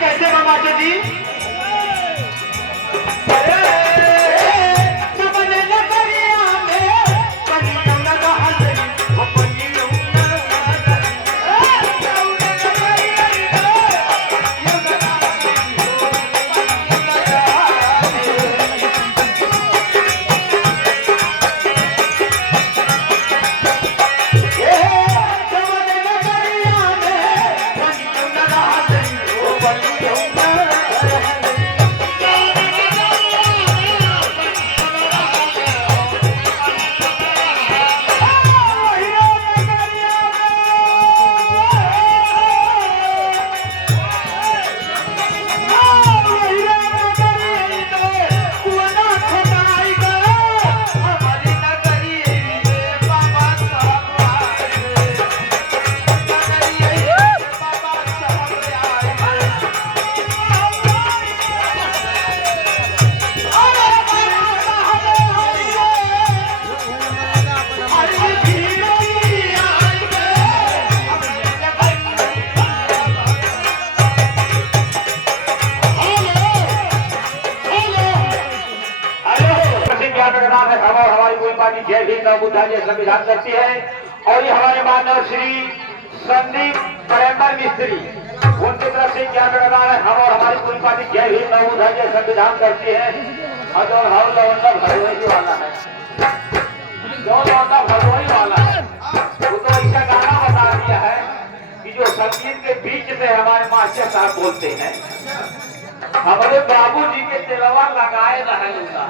कैसे मामा जी? हमारी कोई पार्टी जय भीम का बुद्धा जी संविधान करती है और ये हमारे मानव श्री संदीप प्रेमर मिस्त्री उनकी तरफ से क्या प्रदान है। हम और हमारी पूरी पार्टी जय भीम का बुद्धा जी संविधान करती है और भगवती वाला है जो भगवती वाला है वो तो ऐसा गाना बता दिया है कि जो संगीत के बीच में हमारे मास्टर साहब बोलते हैं हमारे बाबू जी के तिलवा लगाए रहेगा